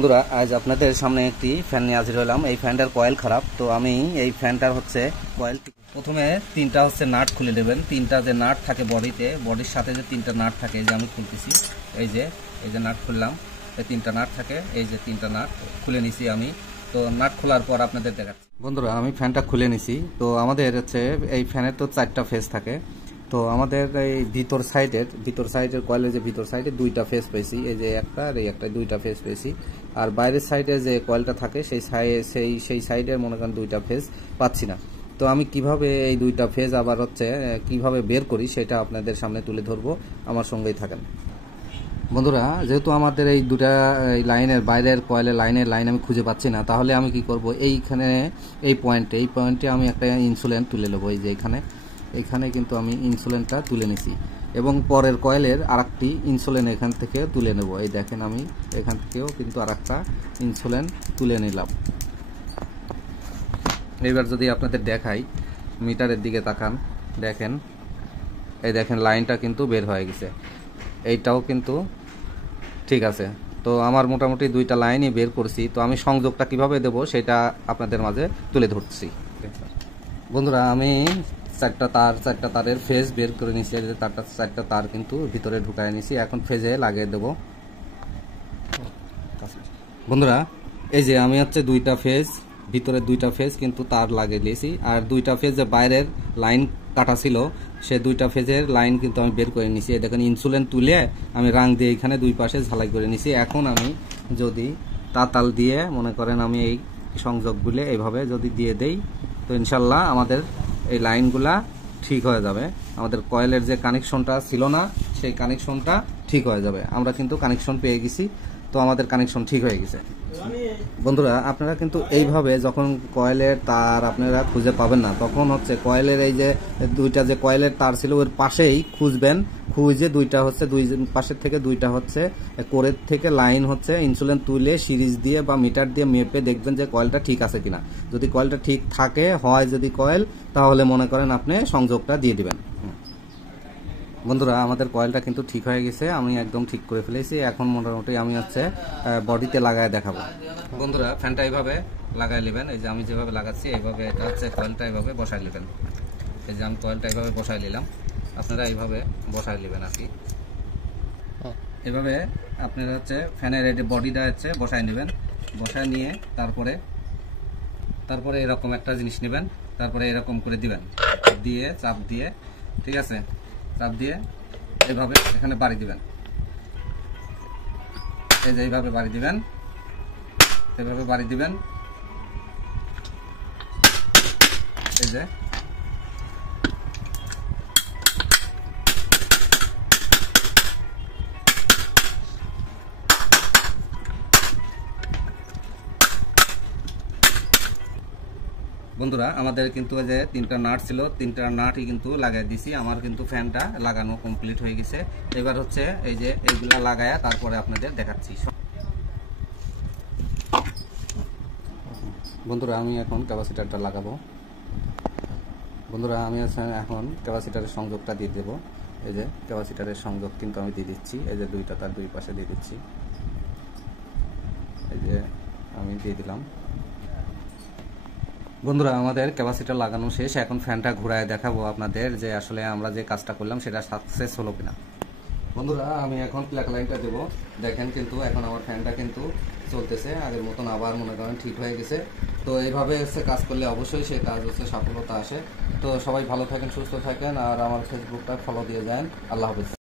বন্ধুরা আজ আপনাদের সামনে একটি ফ্যান নিয়ে হাজির হলাম। এই ফ্যানটার কয়েল খারাপ, তো আমি এই ফ্যানটার কয়েল প্রথমে তিনটা নাট খুলে নেবেন। তিনটা যে নাট থাকে বডির সাথে যে তিনটা নাট থাকে, এই যে আমি খুলতেছি, এই যে নাট খুললাম, এই তিনটা নাট থাকে, এই যে তিনটা নাট খুলে নিছি আমি। তো নাট খোলার পর আপনাদের দেখাচ্ছি। বন্ধুরা আমি ফ্যানটা খুলে নিছি। তো আমাদের এই ফ্যানের তো 4টা ফেজ থাকে। তো আমাদের এই ভিতর সাইডের কয়েলের যে ভিতর সাইডে 2টা ফেজ পেয়েছি, এই যে একটা আর এই একটা, 2টা ফেজ পেয়েছি। আর বাইরের সাইডে যে কয়েলটা থাকে সেই সাইডের মনে করেন 2টা ফেজ পাচ্ছি না। তো আমি কিভাবে এই 2টা ফেজ আবার কিভাবে বের করি সেটা আপনাদের সামনে তুলে ধরবো, আমার সঙ্গেই থাকেন। বন্ধুরা যেহেতু আমাদের এই দুটা লাইনের বাইরের কয়েলের লাইন আমি খুঁজে পাচ্ছি না, তাহলে আমি কি করব, এই পয়েন্টে আমি একটা ইনসুলেন্ট তুলে নেবো। এই যে এখানে কিন্তু আমি ইনসুলেন্টটা তুলে নিছি এবং পরের কয়েলের আরেকটি ইনসুলেন্ট এখান থেকে তুলে নেব। এই দেখেন আমি এখান থেকেও কিন্তু আরেকটা ইনসুলেন্ট তুলে নিলাম। এবার যদি আপনাদের দেখাই, মিটারের দিকে তাকান, দেখেন লাইনটা কিন্তু বের হয়ে গেছে, এইটাও কিন্তু ঠিক আছে। তো আমার মোটামুটি 2টা লাইনই বের করছি। তো আমি সংযোগটা কিভাবে দেব সেটা আপনাদের মাঝে তুলে ধরছি। বন্ধুরা আমি 4টা তারের ফেজ বের করে নিছি। 4টা তার কিন্তু ভিতরে ঢুকায় নিছি, এখন ফেজে লাগিয়ে দেব। বন্ধুরা এই যে আমি 2টা ফেজ, ভিতরে 2টা ফেজ কিন্তু তার লাগিয়ে দিয়েছি। আর 2টা ফেজ যে বাইরের লাইন কাটা ছিল, সে 2টা ফেজের লাইন কিন্তু আমি বের করে নিছি। এই দেখেন ইনসুলেন্ট তুলে আমি রাং দিয়ে এখানে 2 পাশে ঝালাই করে নিছি। এখন আমি যদি তাতাল দিয়ে মনে করেন আমি এই সংযোগগুলো এইভাবে যদি দিয়ে দেই, তো ইনশাল্লাহ আমাদের এই লাইনগুলা ঠিক হয়ে যাবে। আমাদের কয়েলের যে কানেকশনটা ছিল না, সেই কানেকশনটা ঠিক হয়ে যাবে। আমরা কিন্তু কানেকশন পেয়ে গেছি, তো আমাদের কানেকশন ঠিক হয়ে গেছে। বন্ধুরা আপনারা কিন্তু এইভাবে যখন কয়েলের তার আপনারা খুঁজে পাবেন না, তখন কয়েলের এই যে 2টা যে কয়েলের তার ছিল ওর পাশেই খুঁজবেন। খুঁজে 2টা দুই পাশের থেকে 2টা কোরের থেকে লাইন ইনসুলেন্ট তুলে সিরিজ দিয়ে বা মিটার দিয়ে মেপে দেখবেন যে কয়েলটা ঠিক আছে কিনা। যদি কয়েলটা ঠিক থাকে যদি কয়েল, তাহলে মনে করেন আপনি সংযোগটা দিয়ে দিবেন। বন্ধুরা আমাদের কয়েলটা কিন্তু ঠিক হয়ে গেছে, আমি একদম ঠিক করে ফেলেছি। এখন মোটামুটি আমি বডিতে লাগায় দেখাবো। বন্ধুরা ফ্যানটা এইভাবে লাগাই নেবেন। এই যে আমি যেভাবে লাগাচ্ছি এইভাবে, এটা কয়েলটা এইভাবে বসাই নেবেন। এই যে আমি কয়েলটা এইভাবে বসাই নিলাম, আপনারা এইভাবে বসাই নেবেন আর কি। এভাবে আপনারা ফ্যানের এই বডিটা বসাই নেবেন। বসায় নিয়ে তারপরে এরকম একটা জিনিস নেবেন, তারপরে এরকম করে দিবেন, দিয়ে চাপ দিয়ে, ঠিক আছে, চাপ দিয়ে এইভাবে এখানে বাড়ি দিবেন। এই যে এইভাবে বাড়ি দিবেন, এইভাবে বাড়ি দিবেন। এই যে বন্ধুরা আমাদের কিন্তু যে 3টা নাট ছিল, 3টা নাটই কিন্তু লাগাই দিছি। আমার কিন্তু ফ্যানটা লাগানো কমপ্লিট হয়ে গেছে। এবার এই যে এইগুলা লাগায়া তারপরে আপনাদের দেখাচ্ছি। বন্ধুরা আমি এখন ক্যাপাসিটারটা লাগাবো। বন্ধুরা আমি এখন ক্যাপাসিটারের সংযোগটা দিয়ে দেব। এই যে ক্যাপাসিটারের সংযোগ কিন্তু আমি দিয়ে দিচ্ছি। এই যে 2টা তার 2 পাশে দিয়ে দিচ্ছি। এই যে আমি দিয়ে দিলাম। বন্ধুরা আমাদের ক্যাপাসিটার লাগানো শেষ। এখন ফ্যানটা ঘুরায় দেখাবো আপনাদের যে আসলে আমরা যে কাজটা করলাম সেটা সাকসেস হলো কিনা। বন্ধুরা আমি এখন প্লাগ লাইনটা দেবো। দেখেন কিন্তু এখন আমার ফ্যানটা কিন্তু চলতেছে আগের মতন, আবার মনে করেন ঠিক হয়ে গেছে। তো এইভাবে কাজ করলে অবশ্যই সেই কাজ সফলতা আসে। তো সবাই ভালো থাকেন, সুস্থ থাকেন, আর আমার ফেসবুকটা ফলো দিয়ে যান। আল্লাহ হাফেজ।